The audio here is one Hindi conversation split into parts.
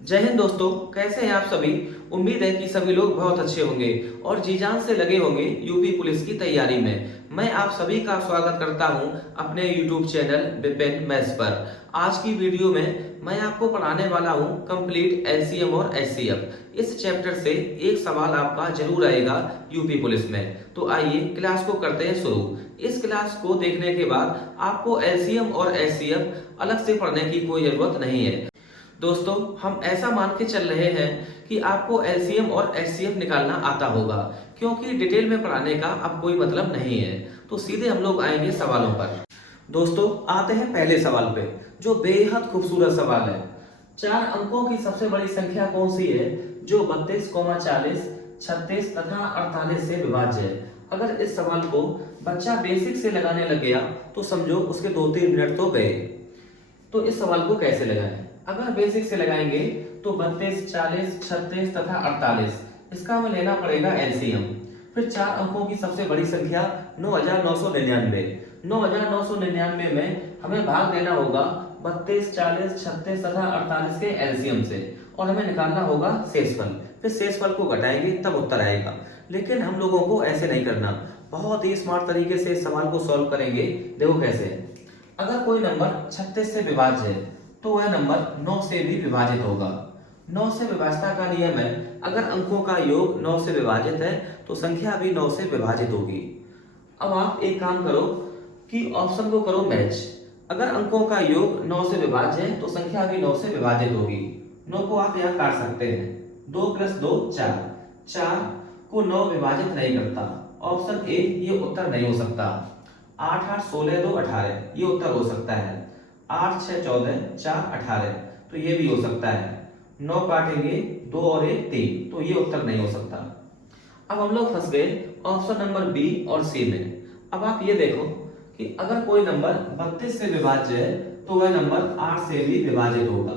जय हिंद दोस्तों, कैसे हैं आप सभी। उम्मीद है कि सभी लोग बहुत अच्छे होंगे और जी जान से लगे होंगे यूपी पुलिस की तैयारी में। मैं आप सभी का स्वागत करता हूं अपने यूट्यूब चैनल विपिन मैथ्स पर। आज की वीडियो में मैं आपको पढ़ाने वाला हूं कंप्लीट एलसीएम और एचसीएफ। इस चैप्टर से एक सवाल आपका जरूर आएगा यूपी पुलिस में। तो आइए क्लास को करते हैं शुरू। इस क्लास को देखने के बाद आपको एलसीएम और एचसीएफ अलग से पढ़ने की कोई जरूरत नहीं है। दोस्तों, हम ऐसा मान के चल रहे हैं कि आपको एलसीएम और एचसीएफ निकालना आता होगा, क्योंकि डिटेल में पढ़ाने का अब कोई मतलब नहीं है। तो सीधे हम लोग आएंगे सवालों पर। दोस्तों, आते हैं पहले सवाल पे, जो बेहद खूबसूरत सवाल है। 4 अंकों की सबसे बड़ी संख्या कौन सी है जो 32, 40, 36 तथा 48 से विभाज्य है। अगर इस सवाल को बच्चा बेसिक से लगाने लग गया तो समझो उसके 2-3 मिनट तो गए। तो इस सवाल को कैसे लगाएं। अगर बेसिक से लगाएंगे तो 32, 40, 36 तथा 48, इसका हमें लेना पड़ेगा एलसीएम। फिर 4 अंकों की सबसे बड़ी संख्या 9999। 9999 में हमें भाग देना होगा 32, 40, 36 तथा 48 के एलसीएम से और हमें निकालना होगा शेषफल। फिर शेषफल को घटाएंगे तब उत्तर आएगा। लेकिन हम लोगों को ऐसे नहीं करना, बहुत ही स्मार्ट तरीके से इस सवाल को सॉल्व करेंगे। देखो कैसे। अगर कोई नंबर 36 से विभाज्य है तो वह नंबर 9 से भी विभाजित होगा। 9 से विभाजता का नियम है, अगर अंकों का योग 9 से विभाजित है तो संख्या भी 9 से विभाजित होगी। अब आप एक काम करो कि ऑप्शन को करो मैच। अगर अंकों का योग 9 से विभाज्य है तो संख्या भी 9 से विभाजित होगी। 9 को आप यहाँ काट सकते हैं। 2 + 2 4, 4 को 9 विभाजित नहीं करता। ऑप्शन ए ये उत्तर नहीं हो सकता। 8 8 16 2 18, ये उत्तर हो सकता है। 8 6 14 4 18, तो ये भी हो सकता है। 9 काटेंगे 2 और 1 3, तो ये उत्तर नहीं हो सकता। अब हम लोग फंस गए ऑप्शन नंबर बी और सी में। अब आप ये देखो कि अगर कोई नंबर 32 से विभाज्य है तो वह नंबर 8 से भी विभाजित होगा।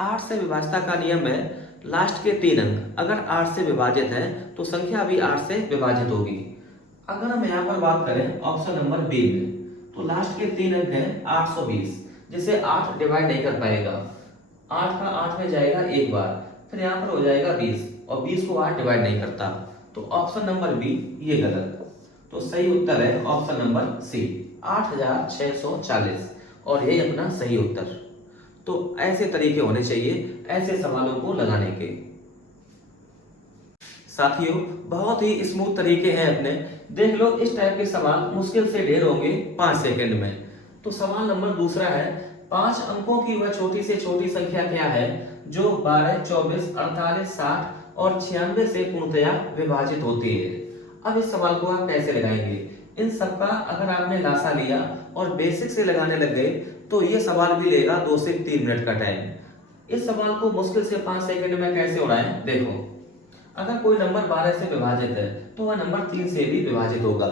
8 से विभाजता का नियम है, लास्ट के 3 अंक अगर 8 से विभाजित है तो संख्या भी 8 से विभाजित होगी। अगर हम यहाँ पर बात करें ऑप्शन नंबर बी में, तो लास्ट के 3 अंक हैं 820, जिसे 8 डिवाइड नहीं कर पाएगा। 8 का 8 में जाएगा एक बार, फिर यहाँ पर हो जाएगा 20 और 20 को 8 डिवाइड नहीं करता। तो ऑप्शन नंबर बी ये गलत। तो सही उत्तर है ऑप्शन नंबर सी 8640, और यही अपना सही उत्तर। तो ऐसे तरीके होने चाहिए ऐसे सवालों को लगाने के। साथियों, बहुत ही स्मूथ तरीके हैं अपने। देख लो, इस टाइप के सवाल मुश्किल से ढेर होंगे 5 सेकंड में। तो सवाल नंबर दूसरा है, 5 अंकों की वह छोटी से छोटी संख्या क्या है जो 12, 24, 48, 60 और 96 से पूर्णतया विभाजित होती है। अब इस सवाल को आप कैसे लगाएंगे। इन सबका अगर आपने लासा लिया और बेसिक से लगाने लग गए तो ये सवाल भी लेगा 2 से 3 मिनट का टाइम। इस सवाल को मुश्किल से 5 सेकंड में कैसे उड़ाएं। देखो, अगर कोई नंबर 12 से विभाजित है तो वह नंबर 3 से भी विभाजित होगा।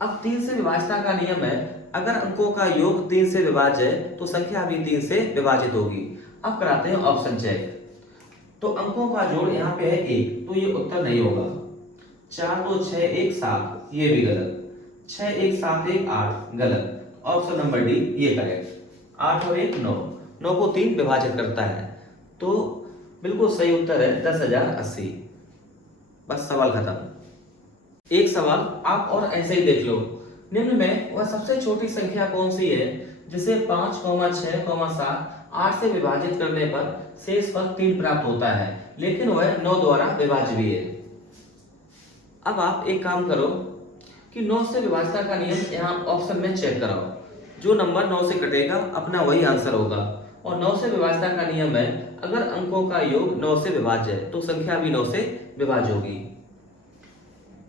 अब 3 से विभाजता का नियम है, अगर अंकों का योग 3 से विभाज्य है तो संख्या भी 3 से विभाजित होगी। अब कराते हैं ऑप्शन चेक। तो अंकों का जोड़ यहाँ पे है 1, तो ये उत्तर नहीं होगा। 4 2 6 1 7, ये भी गलत। 6 1 7 1 8, गलत। ऑप्शन नंबर डी ये करेक्ट। 8 और 1 9, 9 को 3 विभाजित करता है, तो बिल्कुल सही उत्तर है 10,080। बस सवाल खत्म। एक सवाल आप और ऐसे ही देख लो। निम्न में वह सबसे छोटी संख्या कौन सी है जिसे 5, 6, 7, 8 से विभाजित करने पर शेषफल 3 प्राप्त होता है, लेकिन वह 9 द्वारा विभाज्य भी है। अब आप एक काम करो कि 9 से विभाजता का नियम यहाँ ऑप्शन में चेक कराओ। जो नंबर 9 से कटेगा अपना वही आंसर होगा। और 9 से विभाजता का नियम है, अगर अंकों का योग 9 से विभाज्य है तो संख्या भी 9 से विभाज्य होगी।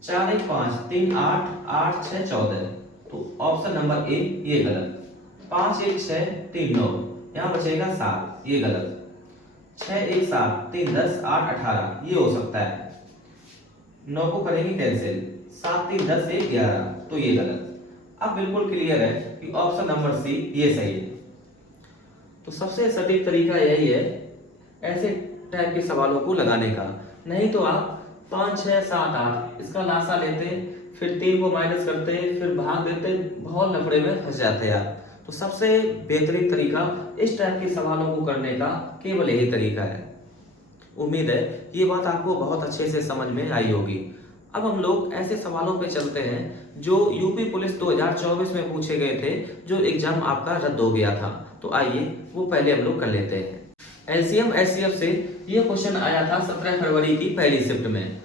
4 1 5 3 8 8 6 14, तो ऑप्शन नंबर ए ये गलत। 5 1 6 3 9, यहाँ बचेगा 7, ये गलत। 6 1 7 3 10 8 18, ये हो सकता है। 9 को करेंगे कैंसिल, 7 3 10 1 11, तो ये गलत। अब बिल्कुल क्लियर है कि ऑप्शन नंबर सी ये सही है। तो सबसे सटीक तरीका यही है ऐसे टाइप के सवालों को लगाने का। नहीं तो आप 5 6 7 8 इसका लासा लेते, फिर 3 को माइनस करते, फिर भाग देते, बहुत लफड़े में फंस जाते हैं आप। तो सबसे बेहतरीन तरीका इस टाइप के सवालों को करने का केवल यही तरीका है। उम्मीद है ये बात आपको बहुत अच्छे से समझ में आई होगी। अब हम लोग ऐसे सवालों पे चलते हैं जो यूपी पुलिस 2024 में पूछे गए थे, जो एग्जाम आपका रद्द हो गया था। तो आइए वो पहले हम लोग कर लेते हैं। एलसीएम एचसीएफ से ये क्वेश्चन आया था 17 फरवरी की पहली शिफ्ट में।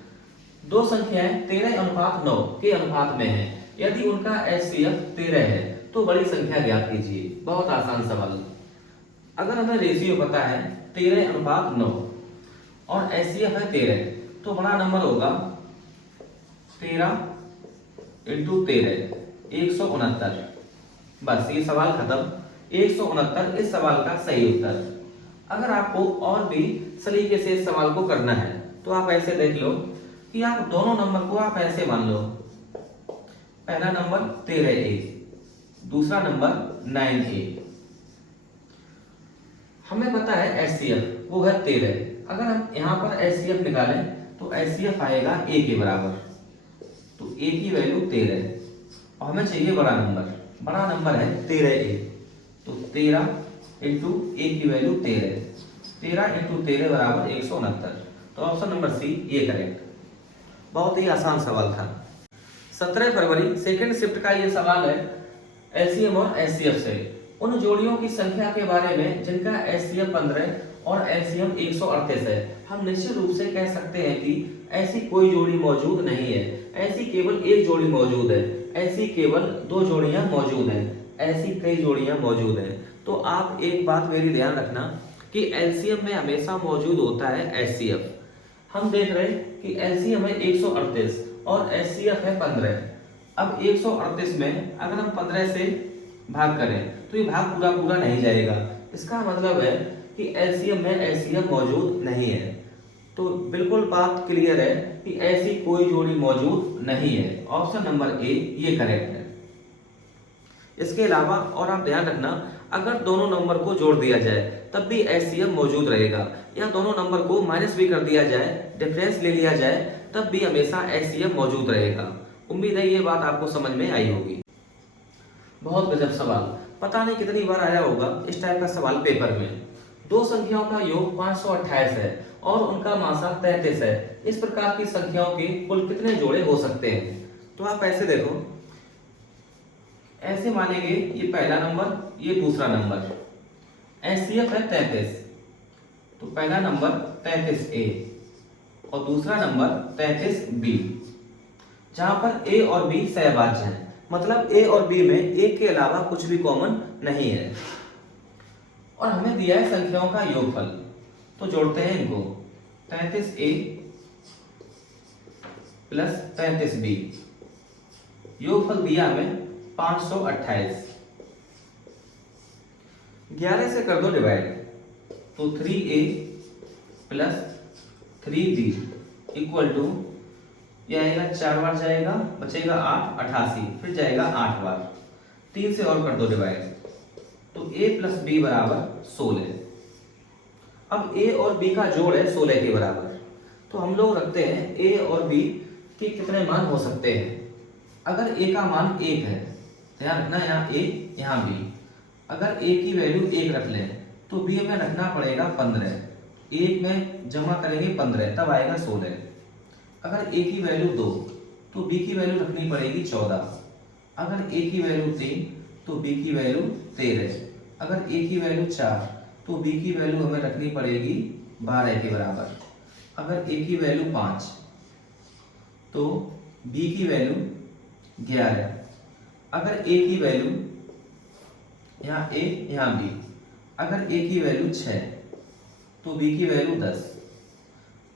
दो संख्याएं 13:9 के अनुपात में है। यदि उनका एचसीएफ 13 है तो बड़ी संख्या ज्ञात कीजिए। बहुत आसान सवाल। अगर हमें रेशियो पता है 13:9 और एचसीएफ है 13, तो बड़ा नंबर होगा 13 × 13 169। बस ये सवाल खत्म। 169 इस सवाल का सही उत्तर। अगर आपको और भी सलीके से इस सवाल को करना है तो आप ऐसे देख लो कि आप दोनों नंबर को आप ऐसे मान लो। पहला नंबर 13A, दूसरा नंबर 9A। हमें पता है एचसीएफ वो है 13। अगर हम यहाँ पर एचसीएफ निकालें तो एचसीएफ आएगा A के बराबर। तो A की वैल्यू 13 और हमें चाहिए बड़ा नंबर। बड़ा नंबर है 13A। तो 13 × A की वैल्यू 13। 13 × 13 बराबर 169। तो ऑप्शन नंबर सी ये करेक्ट। बहुत ही आसान सवाल था। 17 फरवरी सेकंड शिफ्ट का ये सवाल है एलसीएम और एचसीएफ से। उन जोड़ियों की संख्या के बारे में जिनका एचसीएफ 15 और एलसीएम 138 है। हम निश्चित रूप से कह सकते हैं कि ऐसी कोई जोड़ी मौजूद नहीं है। ऐसी केवल एक जोड़ी मौजूद है। ऐसी केवल दो जोड़ियां मौजूद हैं। ऐसी कई जोड़ियां मौजूद हैं। तो आप एक बात मेरी ध्यान रखना कि एलसीएम में हमेशा मौजूद होता है एचसीएफ। हम देख रहे हैं कि एलसीएम है 138 और एचसीएफ है 15। अब 138 में अगर हम 15 से भाग करें तो ये भाग पूरा पूरा नहीं जाएगा। इसका मतलब है कि एलसीएम में एचसीएफ मौजूद नहीं है। तो बिल्कुल बात क्लियर है कि ऐसी कोई जोड़ी मौजूद नहीं है। ऑप्शन नंबर ए ये करेक्ट है। इसके अलावा और आप ध्यान रखना, अगर दोनों नंबर को जोड़ दिया जाए तब भी एचसीएफ मौजूद रहेगा, या दोनों नंबर को माइनस भी कर दिया जाए, डिफरेंस ले लिया जाए, तब भी हमेशा एचसीएफ मौजूद रहेगा। उम्मीद है ये बात आपको समझ में आई होगी। बहुत गजब सवाल, पता नहीं कितनी बार आया होगा इस टाइप का सवाल पेपर में। दो संख्याओं का योग 528 है और उनका मासा 33 है। इस प्रकार की संख्याओं के कुल कितने जोड़े हो सकते हैं? तो आप ऐसे देखो, ऐसे मानेंगे ये पहला नंबर, ये दूसरा नंबर। एचसीएफ है 33, तो पहला नंबर 33A और दूसरा नंबर 33B। जहां पर A और B सहभाज्य हैं, मतलब A और B में एक के अलावा कुछ भी कॉमन नहीं है। और हमें दिया है संख्याओं का योगफल, तो जोड़ते हैं इनको। 33A प्लस 33B, योगफल दिया हमें 528। 11 से कर दो डिवाइड, तो 3A plus 3B equal to, यह आएगा 4 बार जाएगा, बचेगा 8, 88, फिर जाएगा 8 बार। 3 से और कर दो डिवाइड, तो A प्लस B बराबर 16। अब A और B का जोड़ है 16 के बराबर। तो हम लोग रखते हैं A और B के कितने मान हो सकते हैं। अगर A का मान 1 है, ध्यान रखना यहाँ A यहाँ B, अगर A की वैल्यू 1 रख लें तो B में रखना पड़ेगा 15। 1 में जमा करेंगे 15, तब आएगा 16। अगर A की वैल्यू 2 तो B की वैल्यू रखनी पड़ेगी 14। अगर A की वैल्यू 3 तो B की वैल्यू 13। अगर A की वैल्यू 4 तो B की वैल्यू हमें रखनी पड़ेगी 12 के बराबर। अगर A की वैल्यू 5 तो B की वैल्यू 11। अगर A की वैल्यू, यहाँ A यहाँ B, अगर A की वैल्यू 6 तो B की वैल्यू 10।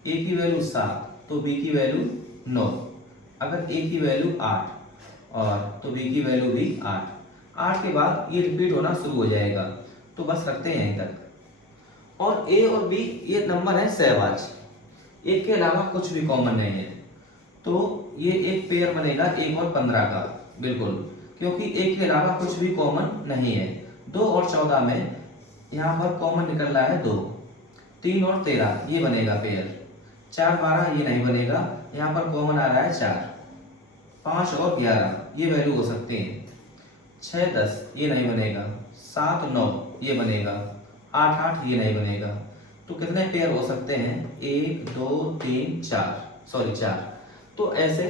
A की वैल्यू 7 तो B की वैल्यू 9। अगर A की वैल्यू 8 और तो B की वैल्यू भी 8। 8 के बाद ये रिपीट होना शुरू हो जाएगा, तो बस रखते हैं यहीं तक। और A और B ये नंबर है सहभाज्य, एक के अलावा कुछ भी कॉमन नहीं है। तो ये एक पेयर बनेगा 1 और 15 का, बिल्कुल, क्योंकि एक के अलावा कुछ भी कॉमन नहीं है। 2 और 14 में यहाँ पर कॉमन निकल रहा है 2। 3 और 13 ये बनेगा पेयर। 4 12 ये नहीं बनेगा, यहाँ पर कॉमन आ रहा है 4। 5 और 11 ये वैल्यू हो सकते हैं। 6 10 ये नहीं बनेगा, 7 9 ये बनेगा, 8 8 ये नहीं बनेगा। तो कितने पेयर हो सकते हैं? 1 2 3 4, सॉरी 4। तो ऐसे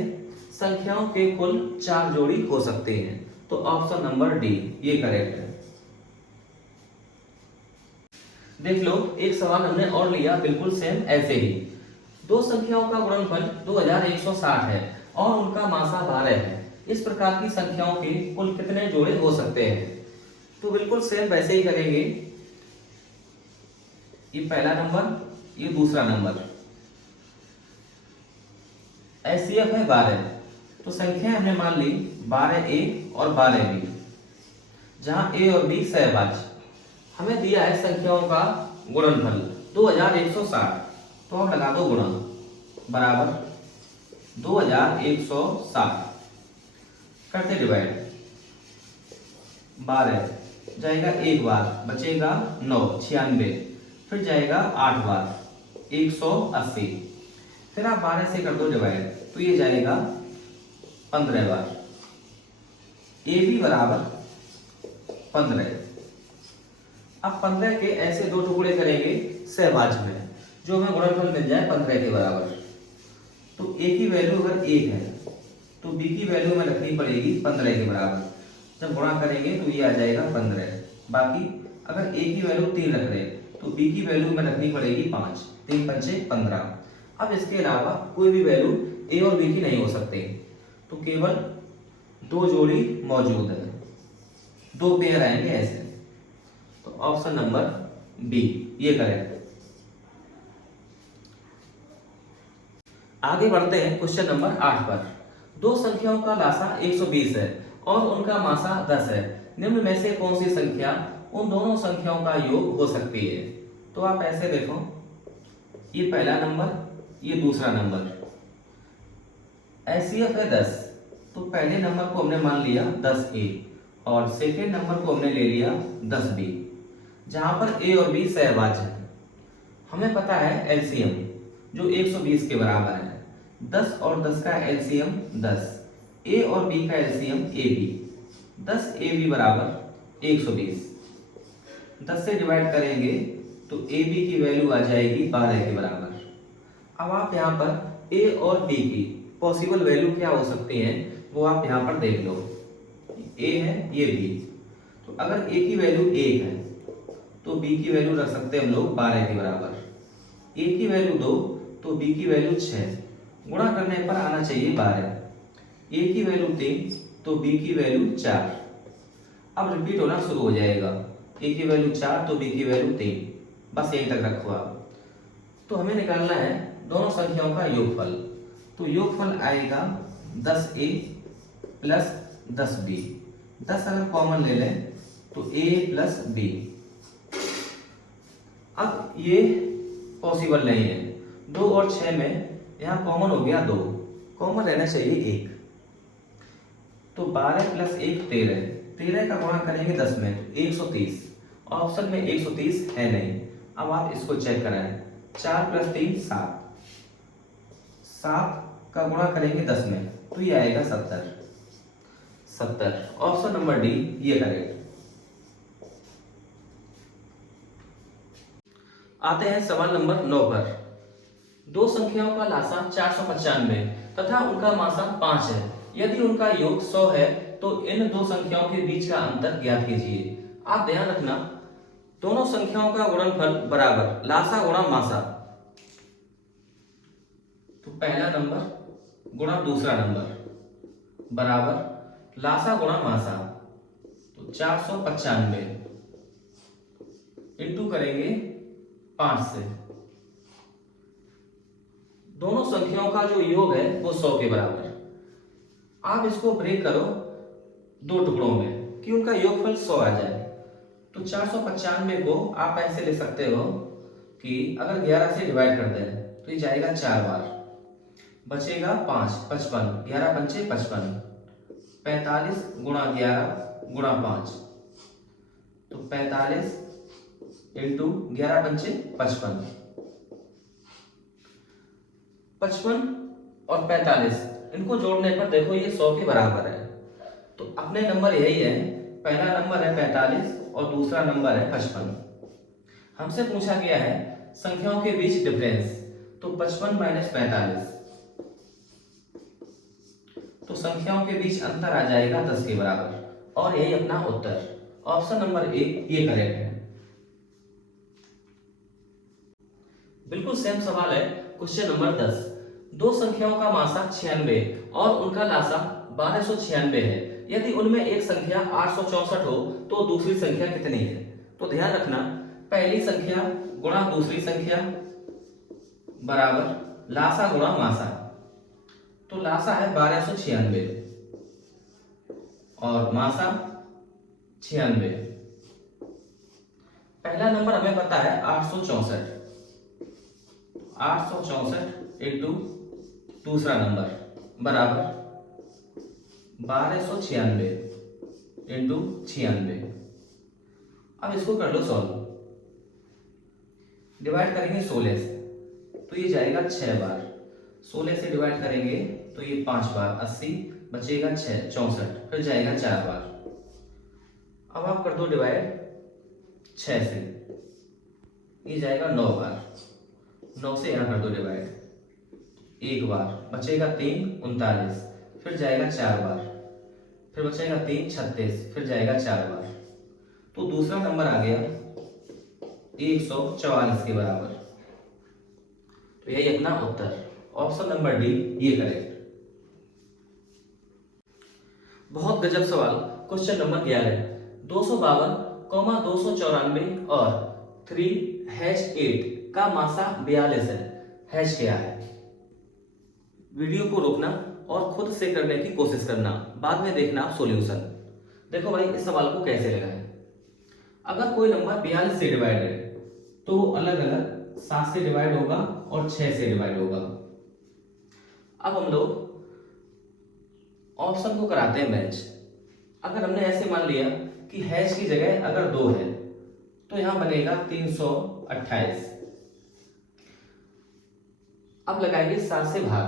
संख्याओं के कुल 4 जोड़ी हो सकते हैं। तो ऑप्शन नंबर डी ये करेक्ट है। देख लो, एक सवाल हमने और लिया बिल्कुल सेम ऐसे ही। दो संख्याओं का गुणनफल 2160 है और उनका मासा 12 है। इस प्रकार की संख्याओं के कुल कितने जोड़े हो सकते हैं? तो बिल्कुल सेम वैसे ही करेंगे। ये पहला नंबर, ये दूसरा नंबर, एचसीएफ है 12। तो संख्या हमने मान ली 12A और 12B, जहां ए और बी सहभाज्य। हमें दिया है संख्याओं का गुणनफल 2160, तो हम लगा दो गुणा बराबर 2160 करते डिवाइड, 12 जाएगा एक बार, बचेगा 9 96, फिर जाएगा 8 बार 180, फिर आप 12 से कर दो डिवाइड, तो ये जाएगा 15 बार। ए बी बराबर 15। अब 15 के ऐसे दो टुकड़े करेंगे सहभाज्य में, जो हमें गुणनफल मिल जाए 15 के बराबर। तो ए की वैल्यू अगर 1 है तो बी की वैल्यू हमें रखनी पड़ेगी 15 के बराबर। जब गुणा करेंगे तो ये आ जाएगा 15। बाकी अगर ए की वैल्यू 3 रख रहे तो बी की वैल्यू हमें रखनी पड़ेगी 5, 3 पंचे 15। अब इसके अलावा कोई भी वैल्यू ए और बी की नहीं हो सकती, तो केवल दो जोड़ी मौजूद है, दो पेयर आएंगे ऐसे। तो ऑप्शन नंबर बी ये करेक्ट। आगे बढ़ते हैं क्वेश्चन नंबर 8 पर। दो संख्याओं का लासा 120 है और उनका मासा 10 है। निम्न में से कौन सी संख्या उन दोनों संख्याओं का योग हो सकती है? तो आप ऐसे देखो, ये पहला नंबर, ये दूसरा नंबर, एचसीएफ है 10। तो पहले नंबर को हमने मान लिया 10A और सेकेंड नंबर को हमने ले लिया 10B, जहां पर ए और बी सहभाज्य है। हमें पता है एलसीएम जो 120 के बराबर है। 10 और 10 का एलसीएम 10, ए और बी का एलसीएम ए बी, 10AB बराबर 120। 10 से डिवाइड करेंगे तो ए बी की वैल्यू आ जाएगी 12 के बराबर। अब आप यहाँ पर ए और बी की पॉसिबल वैल्यू क्या हो सकती है वो आप यहाँ पर देख लो। ए है, ये बी, तो अगर ए की वैल्यू 1 है तो बी की वैल्यू रख सकते हैं हम लोग 12 के बराबर। ए की वैल्यू 2 तो बी की वैल्यू 6, गुणा करने पर आना चाहिए 12। ए की वैल्यू 3 तो बी की वैल्यू 4। अब रिपीट होना शुरू हो जाएगा, ए की वैल्यू 4 तो बी की वैल्यू 3, बस यहीं तक रखो आप। तो हमें निकालना है दोनों संख्याओं का योगफल। तो योगफल आएगा 10A प्लस 10B। 10 अगर कॉमन ले लें तो A प्लस B। अब ये पॉसिबल नहीं है, 2 और 6 में यहाँ कॉमन हो गया 2, कॉमन रहना चाहिए 1। तो 12 प्लस 1 13, 13 का गुणा करेंगे 10 में 130। ऑप्शन में 130 है नहीं। अब आप इसको चेक कराएं, 4 प्लस 3 7, 7 का गुणा करेंगे 10 में तो ये आएगा 70। 70 ऑप्शन नंबर डी ये करेक्ट। आते हैं सवाल नंबर 9 पर। दो संख्याओं का लासा 495 तथा उनका मासा 5 है। यदि उनका योग 100 है तो इन दो संख्याओं के बीच का अंतर ज्ञात कीजिए। आप ध्यान रखना, दोनों संख्याओं का गुणनफल बराबर लासा गुणा मासा। तो पहला नंबर गुणा दूसरा नंबर बराबर लासा गुणा मासा। तो 495 इंटू करेंगे 5 से। दोनों संख्याओं का जो योग है वो 100 के बराबर। आप इसको ब्रेक करो दो टुकड़ों में कि उनका योगफल 100 आ जाए। तो 495 को आप ऐसे ले सकते हो कि अगर 11 से डिवाइड कर दें तो ये जाएगा 4 बार, बचेगा 5 55, 11 पंचे 55, 45 गुणा 11 गुणा 5, तो 45 इंटू 11 पंचे 55, 55 और 45 इनको जोड़ने पर देखो ये 100 के बराबर है। तो अपने नंबर यही है पहला नंबर है 45 और दूसरा नंबर है 55। हमसे पूछा गया है संख्याओं के बीच डिफरेंस, तो 55 माइनस 45, तो संख्याओं के बीच अंतर आ जाएगा 10 के बराबर, और यही अपना उत्तर ऑप्शन नंबर ए ये करेक्ट है। बिल्कुल सेम सवाल है क्वेश्चन नंबर 10। दो संख्याओं का मासा 96 और उनका लासा 1296 है। यदि उनमें एक संख्या 864 हो तो दूसरी संख्या कितनी है? तो ध्यान रखना, पहली संख्या गुणा दूसरी संख्या बराबर लासा गुणा मासा। तो लासा है 1296 और मासा 96। पहला नंबर हमें पता है 864, 864 इंटू दूसरा नंबर बराबर 1296 इंटू 96। अब इसको कर लो सॉल्व। डिवाइड करेंगे 16 से तो ये जाएगा 6 बार, 16 से डिवाइड करेंगे तो ये 5 बार 80, बचेगा 6 64, फिर जाएगा 4 बार। अब आप कर दो डिवाइड 6 से, ये जाएगा 9 बार, 9 से यहाँ कर दो डिवाइड, 1 बार, बचेगा 3 39, फिर जाएगा 4 बार, फिर बचेगा 3 36, फिर जाएगा 4 बार। तो दूसरा नंबर आ गया 144 के बराबर। तो यही अपना उत्तर ऑप्शन नंबर डी ये करेक्ट। बहुत गजब सवाल क्वेश्चन नंबर 11। 252, 294 और 3H8 का मासा 42 है। हैश क्या है? वीडियो को रोकना और खुद से करने की कोशिश करना, बाद में देखना आप सॉल्यूशन। देखो भाई, इस सवाल को कैसे लगाएं। अगर कोई नंबर 42 से डिवाइड है तो वो अलग अलग 7 से डिवाइड होगा और 6 से डिवाइड होगा। अब हम लोग ऑप्शन को कराते हैं मैच। अगर हमने ऐसे मान लिया कि हैश की जगह अगर 2 है तो यहां बनेगा 328। अब लगाएंगे 7 से भाग,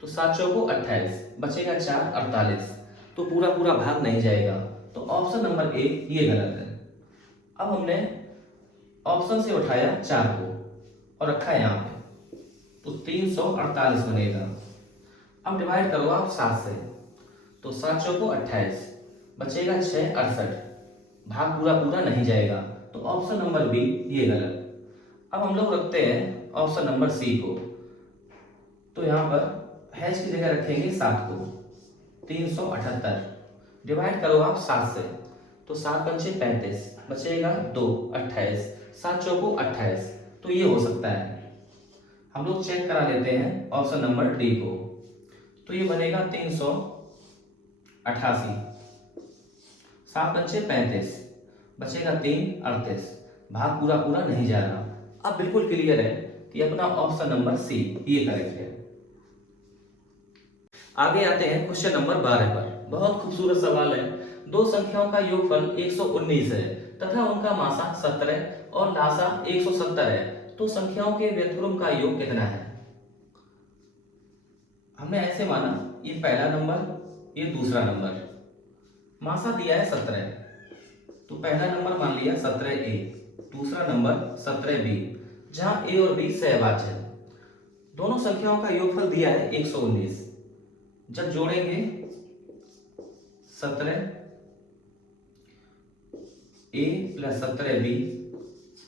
तो 7 चौको 28, बचेगा 4 48, तो पूरा पूरा भाग नहीं जाएगा, तो ऑप्शन नंबर ए ये गलत है। अब हमने ऑप्शन से उठाया 4 को और रखा यहाँ पे, तो 348 बनेगा। अब डिवाइड करो आप 7 से, तो 7 चौको 28, बचेगा 6 68, भाग पूरा पूरा नहीं जाएगा, तो ऑप्शन नंबर बी ये गलत। अब हम लोग रखते हैं ऑप्शन नंबर सी को, तो यहाँ पर हैश की जगह रखेंगे 7 को, 378, डिवाइड करो आप 7 से, तो 7 पंचे 35, बचेगा 2 28, 7 चौको 28, तो ये हो सकता है। हम लोग चेक करा लेते हैं ऑप्शन नंबर डी को, तो ये बनेगा 388, 7 पंचे 35, बचेगा 3 38, भाग पूरा पूरा नहीं जा रहा। अब बिल्कुल क्लियर है कि अपना ऑप्शन नंबर सी ये करेक्ट है। आगे आते हैं क्वेश्चन नंबर 12 पर। बहुत खूबसूरत सवाल है। दो संख्याओं का योगफल 119 है तथा उनका मासा 17 और लासा 170 है, तो संख्याओं के व्युत्क्रम का योग कितना है? हमने ऐसे माना, ये पहला नंबर ये दूसरा नंबर, मासा दिया है 17, तो पहला नंबर मान लिया 17A, दूसरा नंबर 17B, जहां A और B सहभाज्य है। दोनों संख्याओं का योगफल दिया है 119। जब जोड़ेंगे 17A प्लस 17B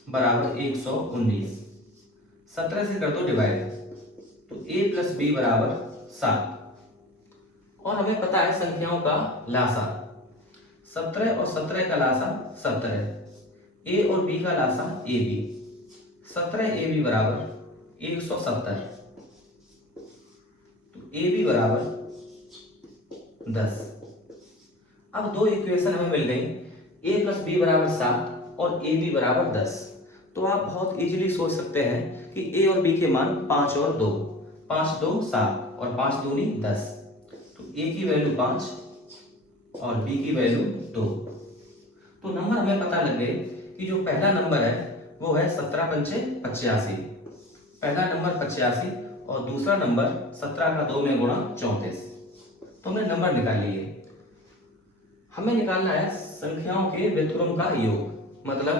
बराबर 119, 17 से कर दो डिवाइड, तो A प्लस B बराबर 7। और हमें पता है संख्याओं का लासा 17 और 17 का लासा 17, A और B का लासा AB, 17AB बराबर 170, तो AB बराबर 10। अब दो इक्वेशन हमें मिल गई, A प्लस बी बराबर 7 और AB बराबर 10। तो आप बहुत इजीली सोच सकते हैं कि A और B के मान 5 और 2, 5 2 7 और 5 दूनी 10, तो A की वैल्यू 5 और B की वैल्यू 2। तो नंबर हमें पता लग गए कि जो पहला नंबर है वो है 17 पंचे 85, पहला नंबर 85 और दूसरा नंबर 17 का 2 में गुणा 34। तो हमने नंबर निकाल लिए। हमें निकालना है संख्याओं के व्युत्क्रम का योग, मतलब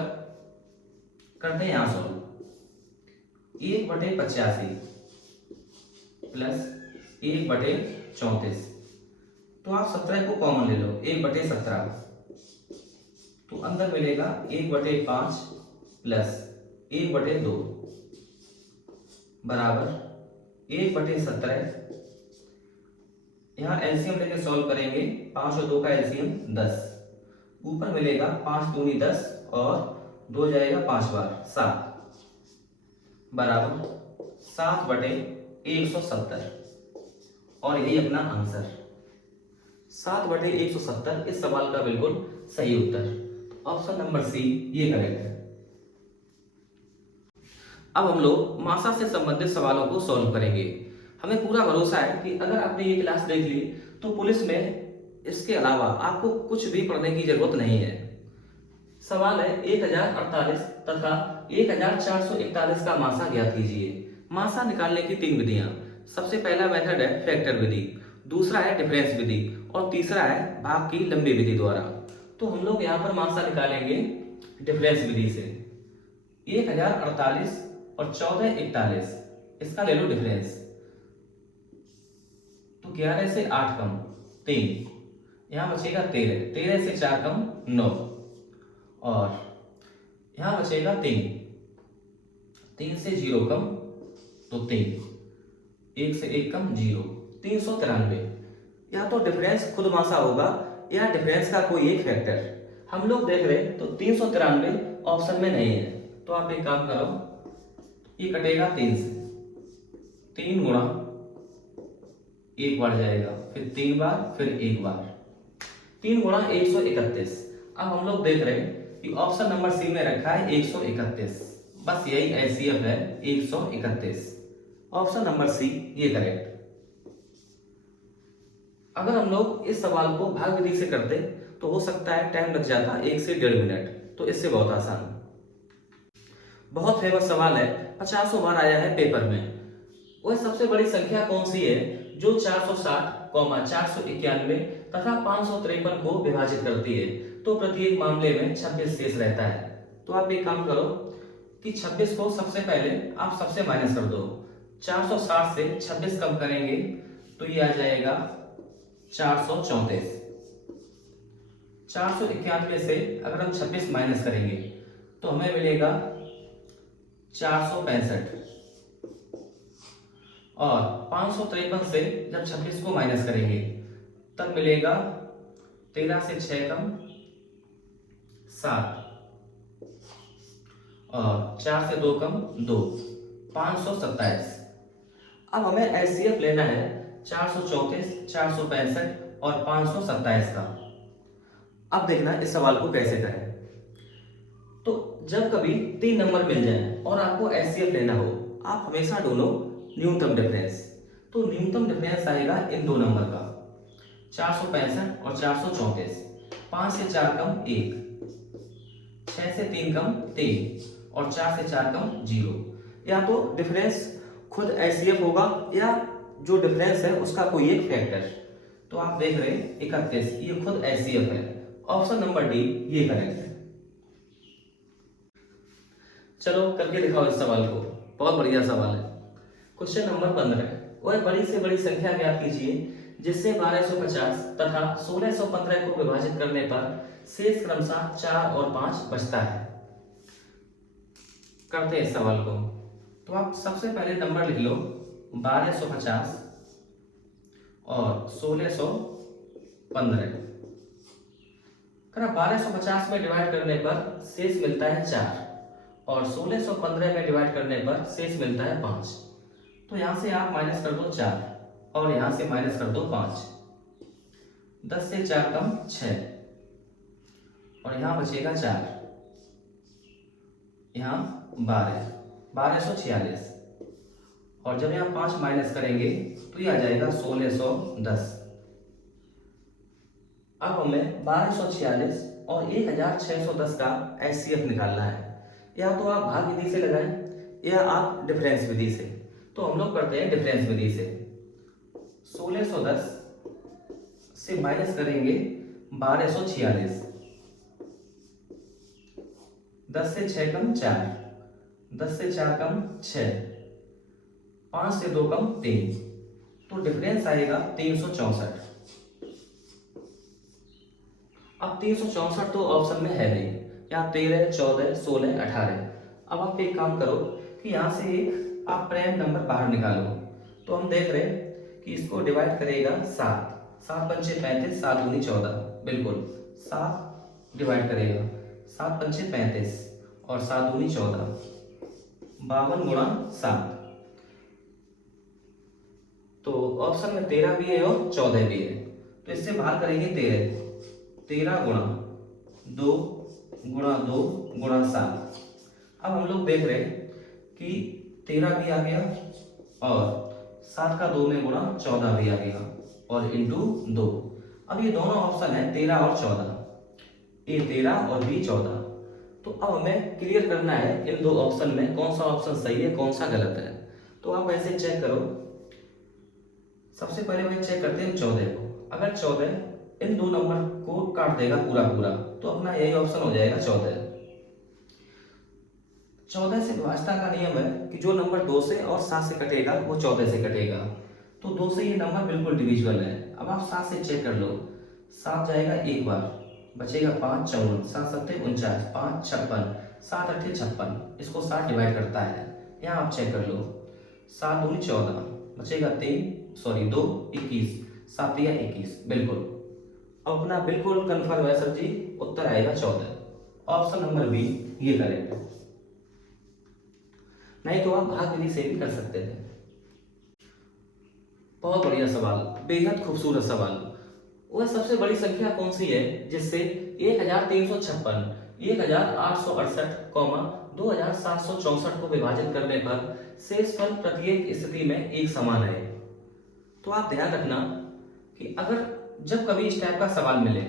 करते हैं यहां सॉल्व। 1/85 प्लस 1/34। तो आप 17 को कॉमन ले लो, 1/17, तो अंदर मिलेगा 1/5 प्लस 1/2 बराबर 1/17। यहाँ एलसीएम लेके सॉल्व करेंगे, 5 और 2 का एलसीएम 10, ऊपर मिलेगा 5 दूनी 10 और 2 जाएगा 5 बार 7 बराबर 7/170। और यही अपना आंसर 7/170 इस सवाल का बिल्कुल सही उत्तर। ऑप्शन नंबर सी ये करेक्ट है। अब हम लोग मासा से संबंधित सवालों को सॉल्व करेंगे। हमें पूरा भरोसा है कि अगर आपने ये क्लास देख ली तो पुलिस में इसके अलावा आपको कुछ भी पढ़ने की जरूरत नहीं है। सवाल है 1048 तथा 1441 का मासा ज्ञात कीजिए। मासा निकालने की 3 विधियां। सबसे पहला मेथड है फैक्टर विधि, दूसरा है डिफरेंस विधि और तीसरा है भाग की लंबी विधि द्वारा। तो हम लोग यहाँ पर मासा निकालेंगे डिफरेंस विधि से। 1048 और 1441 इसका ले लो डिफरेंस। तो 11 से 8 कम 3, यहां बचेगा 13, 13 से 4 कम 9 और यहां बचेगा 3, 3 से 0 कम तो 3, 1 से 1 कम 0, 393। या तो डिफरेंस खुद मासा होगा या डिफरेंस का कोई एक फैक्टर। हम लोग देख रहे हैं तो 393 ऑप्शन में नहीं है। तो आप एक काम करो, ये कटेगा 3 से, 3 गुणा 1 बार जाएगा, फिर 3 बार, फिर 1 बार, 3 गुणा 131। अब हम लोग देख रहे हैं कि ऑप्शन नंबर सी में रखा है 131, बस यही एचसीएफ है 131। ऑप्शन नंबर सी ये करेक्ट। अगर हम लोग इस सवाल को भाग विधि से करते तो हो सकता है टाइम लग जाता 1 से 1.5 मिनट, तो इससे बहुत आसान। बहुत फेमस सवाल है, 50 बार आया है पेपर में। वह सबसे बड़ी संख्या कौन सी है जो 460, 491 तथा 553 को विभाजित करती है? तो प्रत्येक मामले में 26 शेष रहता है। तो आप एक काम करो कि 26 को सबसे पहले आप सबसे माइनस कर दो। 460 से 26 कम करेंगे तो ये आ जाएगा 434। 491 से अगर हम 26 माइनस करेंगे तो हमें मिलेगा 465 और 553 से जब 26 को माइनस करेंगे तब मिलेगा 13 से 6 कम 7 और 4 से 2 कम 2, 527। अब हमें एचसीएफ लेना है 434, 465 और 527 का। अब देखना इस सवाल को कैसे करें। तो जब कभी 3 नंबर मिल जाए और आपको एचसीएफ लेना हो, आप हमेशा ढूंढो न्यूनतम डिफरेंस। तो न्यूनतम डिफरेंस आएगा इन 2 नंबर का, 465 और 434। 5 से 4 कम 1, 6 से 3 कम 3 और 4 से 4 कम 0। या तो डिफरेंस खुद एचसीएफ होगा या जो डिफरेंस है उसका कोई एक फैक्टर। तो आप देख रहे हैं 31, ये खुद एचसीएफ है। ऑप्शन नंबर डी ये करेक्ट है। चलो करके दिखाओ इस सवाल को, बहुत बढ़िया सवाल है। क्वेश्चन नंबर 15, वह बड़ी से बड़ी संख्या ज्ञात कीजिए जिससे 1250 तथा 1615 को विभाजित करने पर शेष क्रमशः 4 और 5 बचता है। करते हैं इस सवाल को। तो आप सबसे पहले नंबर लिख लो 1250 और 1615। 1250 में डिवाइड करने पर शेष मिलता है 4 और 1615 में डिवाइड करने पर शेष मिलता है 5। तो यहां से आप माइनस कर दो 4 और यहां से माइनस कर दो 5। 10 से 4 कम 6 और यहां बचेगा 4, यहां 12, 1246 और जब यहां 5 माइनस करेंगे तो ये आ जाएगा 1610। अब हमें 1246 और 1610 का एचसीएफ निकालना है। या तो आप भाग विधि से लगाएं या आप डिफरेंस विधि से। तो हम लोग करते हैं डिफरेंस विधि से। 1610 से माइनस करेंगे 1246, 10 से 6 कम 4, 10 से 4 कम 6, 5 से 2 कम 3, तो डिफरेंस आएगा 364। अब 364 तो ऑप्शन में है नहीं, यहाँ 13, 14, 16, 18। अब आप एक काम करो कि यहाँ से एक आप प्राइम नंबर बाहर निकालो। तो हम देख रहे हैं कि इसको डिवाइड करेगा 7, 7 पंचे 35, 7 दूनी 14, बिल्कुल 7 डिवाइड करेगा, 7 पंचे 35 और 7 दूनी 14, 52 गुणा 7। तो ऑप्शन में 13 भी है और 14 भी है, तो इससे बाहर करेंगे 13, 13 गुणा 2 गुणा 2 गुणा 7। अब हम लोग देख रहे हैं कि 13 भी आ गया और 7 का 2 में गुणा 14 भी आ गया और इंटू 2। अब ये दोनों ऑप्शन है 13 और 14, ए 13 और बी 14। तो अब हमें क्लियर करना है इन दो ऑप्शन में कौन सा ऑप्शन सही है कौन सा गलत है। तो आप ऐसे चेक करो, सबसे पहले भाई चेक करते हैं 14 को। अगर 14 इन दो नंबर को काट देगा पूरा पूरा तो अपना यही ऑप्शन हो जाएगा 14। 14 से विभाजता का नियम है कि जो नंबर 2 से और 7 से कटेगा वो 14 से कटेगा, तो 2 से ये नंबर बिल्कुल डिविजिबल है। अब आप 7 से चेक कर लो, 7 जाएगा एक बार, बचेगा 5 54, 7 सत्ते 49, 5 56, 7 अट्ठे 56, इसको 7 डिवाइड करता है। यहाँ आप चेक कर लो, 7 दूनी 14, बचेगा 2 21, 7 दिया 21, बिल्कुल। अब अपना बिल्कुल कन्फर्म है सर जी, उत्तर आएगा 14, ऑप्शन नंबर बी ये करेक्ट है। नहीं तो आप भाग विधि से भी कर सकते थे। बहुत बढ़िया सवाल, बेहद खूबसूरत सवाल। वह सबसे बड़ी संख्या कौन सी है जिससे 1356, 1868, 2764 को विभाजित करने पर शेषफल प्रत्येक स्थिति में एक समान है। तो आप ध्यान रखना कि अगर जब कभी इस टाइप का सवाल मिले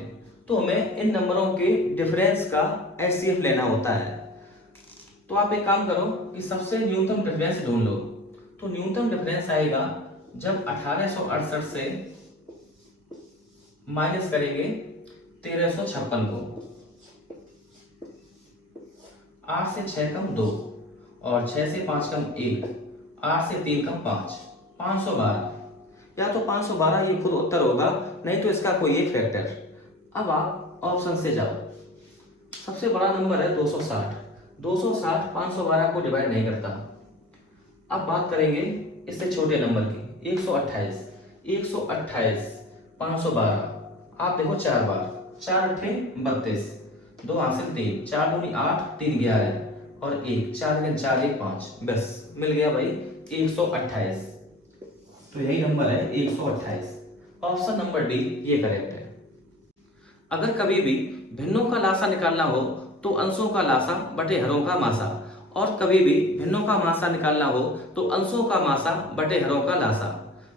तो हमें इन नंबरों के डिफरेंस का एचसीएफ लेना होता है। तो आप एक काम करो कि सबसे न्यूनतम डिफरेंस ढूंढ लो। तो न्यूनतम डिफरेंस आएगा जब 1868 से माइनस करेंगे 1356 को, 8 से 6 कम 2 और 6 से 5 कम 1, 8 से 3 कम 5, 512। या तो 512 ये खुद उत्तर होगा, नहीं तो इसका कोई एक फैक्टर। अब आप ऑप्शन से जाओ, सबसे बड़ा नंबर है 260, 260 512 को डिवाइड नहीं करता। अब बात करेंगे इससे छोटे नंबर की, 128, 128 512। आप देखो 4 बार, 4 अट्ठे 32, 2 हासिल 3, 4 दूनी 8, 3 11 और 1, 4 में 4 1 5, बस मिल गया भाई 128। तो यही नंबर है 128, ऑप्शन नंबर डी ये करेक्ट है। अगर कभी भी भिन्नों का लासा निकालना हो तो अंशों का लासा बटे हरों का मासा, और कभी भी भिन्नों का मासा निकालना हो तो अंशों का मासा बटे हरों का लासा।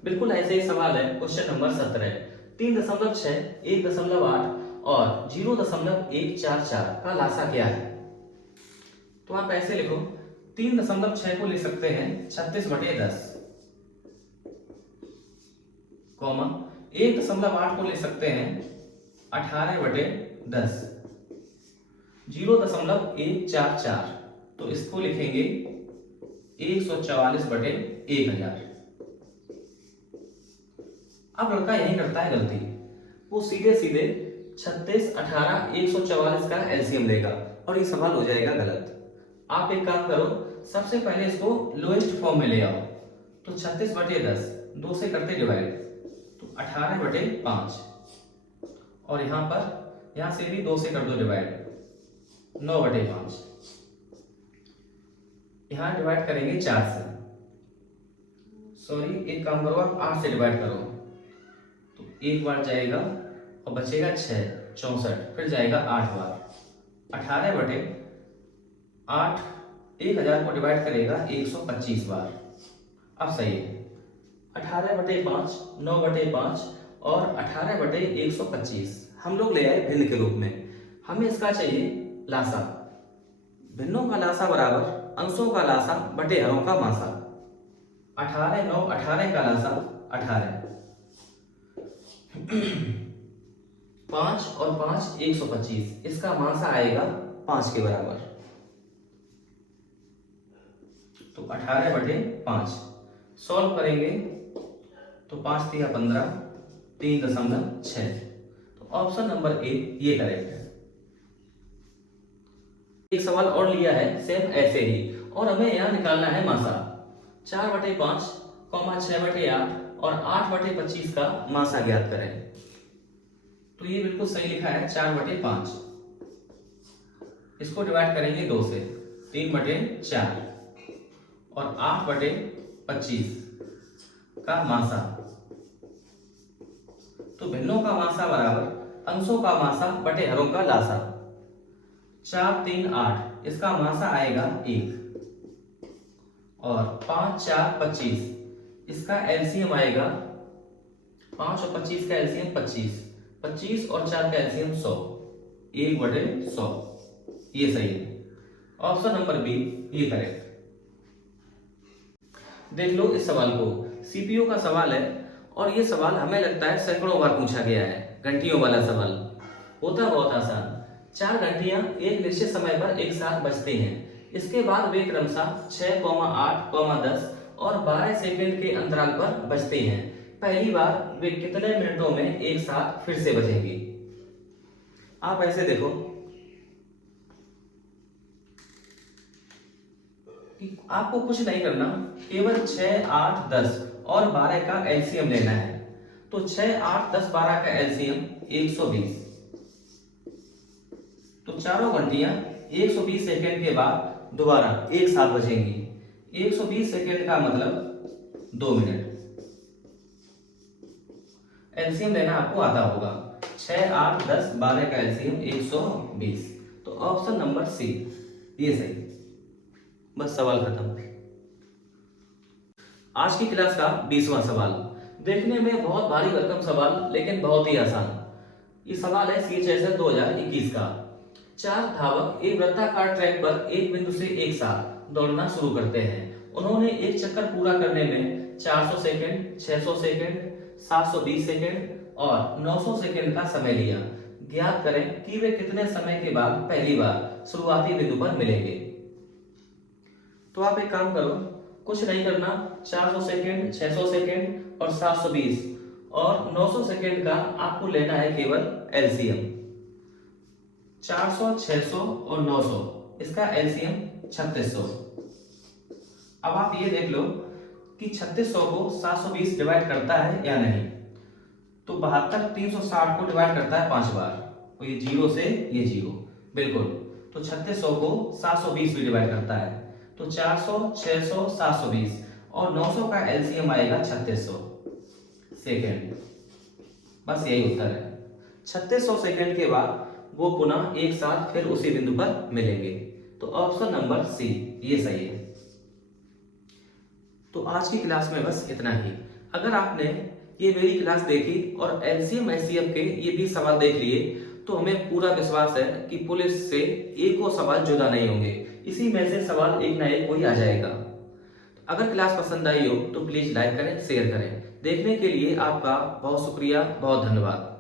बिल्कुल ऐसे ही सवाल है क्वेश्चन नंबर 17, 3.6, 1.8 और 0.144 का लासा क्या है। तो आप ऐसे लिखो, 3.6 को लिख सकते हैं 36/10, कॉमा 1.8 को ले सकते हैं 18/10, 0.144, तो इसको लिखेंगे 144/1000। अब लड़का यही करता है गलती, वो सीधे सीधे 36, 18, 144 का एलसीएम लेगा और ये सवाल हो जाएगा गलत। आप एक काम करो, सबसे पहले इसको लोएस्ट फॉर्म में ले आओ। तो 36/10 2 से करते डिवाइड, तो 18/5 और यहां से भी 2 से कर दो डिवाइड, 9/5। यहां डिवाइड करेंगे 4 से, सॉरी एक काम करो आप 8 से डिवाइड करो, तो एक बार जाएगा और बचेगा 6 64, फिर जाएगा 8 बार, 18/8 1000 को डिवाइड करेगा 125 बार। अब सही है, 18/5, 9/5 और 18/125 हम लोग ले आए भिन्न के रूप में। हमें इसका चाहिए लासा, भिन्नों का लासा बराबर अंशों का लासा बटे हरों का मासा। 18 9 18 का लासा 18, 5 और 5 125, इसका मासा आएगा 5 के बराबर। तो 18/5 सॉल्व करेंगे तो 5 तिया 15, 3.6। तो ऑप्शन नंबर ए ये करेक्ट है। एक सवाल और लिया है सेम ऐसे ही, और हमें यहाँ निकालना है मासा। 4/5, 6/8 और 8/25 का मासा ज्ञात करें। तो ये बिल्कुल सही लिखा है 4/5। इसको डिवाइड करेंगे 2 से, 3/4 और 8/25 का मासा। तो भिन्नों का मासा बराबर अंशों का मासा बटे हरों का लासा। 4, 3, 8 इसका मासा आएगा 1 और 5, 4, 25 इसका एलसीएम आएगा 5 और 25 का एलसीएम 25, 25 और 4 का एलसीएम 100, 1/100। ये सही है। ऑप्शन नंबर बी ये करेक्ट। देख लो इस सवाल को, सीपीयू का सवाल है और ये सवाल हमें लगता है सैकड़ों बार पूछा गया है। घंटियों वाला सवाल होता बहुत आसान। 4 घंटियां एक निश्चित समय पर एक साथ बजती हैं। इसके बाद वे क्रमशः 6, 8, 10 और 12 सेकंड के अंतराल पर बजती हैं। पहली बार वे कितने मिनटों में एक साथ फिर से बजेंगी? आप ऐसे देखो, आपको कुछ नहीं करना, केवल 6, 8, 10 और 12 का एलसीएम लेना है। तो 6, 8, 10, 12 का एलसीएम 120। तो चारों घंटियां 120 सेकंड के बाद दोबारा एक साथ बजेंगी। 120 सेकंड का मतलब 2 मिनट। एलसीएम लेना आपको आता होगा। 6, 8, 10, 12 का एलसीएम 120। तो ऑप्शन नंबर सी ये सही। बस सवाल खत्म। आज की क्लास का 20वां सवाल, देखने में बहुत भारी भरकम सवाल लेकिन बहुत ही आसान। ये सवाल है CHSL 2021 का। 4 धावक एक वृत्ताकार ट्रैक पर एक बिंदु से एक साथ दौड़ना शुरू करते हैं। उन्होंने एक चक्कर पूरा करने में 400 सेकंड, 600 सेकंड, 720 सेकंड और 900 सेकंड का समय लिया। ज्ञात करें कि वे कितने समय के बाद पहली बार शुरुआती बिंदु पर मिलेंगे। तो आप एक काम करो, कुछ नहीं करना, 400 सेकंड, 600 सेकंड और 720 और 900 सेकंड का आपको लेना है केवल एलसीएम। 400, 600 और 900 इसका एलसीएम 3600। अब आप ये देख लो कि 3600 को 720 डिवाइड करता है या नहीं। तो 72 360 को डिवाइड करता है 5 बार। तो ये 0 से ये 0 बिल्कुल। तो 3600 को 720 भी डिवाइड करता है। तो 400, 600, 720 और 900 का एलसीएम आएगा 3600 सेकेंड। बस यही उत्तर है। 3600 सेकेंड के बाद वो पुनः एक साथ फिर उसी बिंदु पर मिलेंगे। तो ऑप्शन नंबर सी ये सही है। तो आज की क्लास में बस इतना ही। अगर आपने ये मेरी क्लास देखी और एलसीएम एचसीएफ के ये भी सवाल देख लिए तो हमें पूरा विश्वास है कि पुलिस से एक वो सवाल जुदा नहीं होंगे। इसी में से सवाल एक ना एक कोई आ जाएगा। अगर क्लास पसंद आई हो तो प्लीज लाइक करें, शेयर करें। देखने के लिए आपका बहुत शुक्रिया, बहुत धन्यवाद।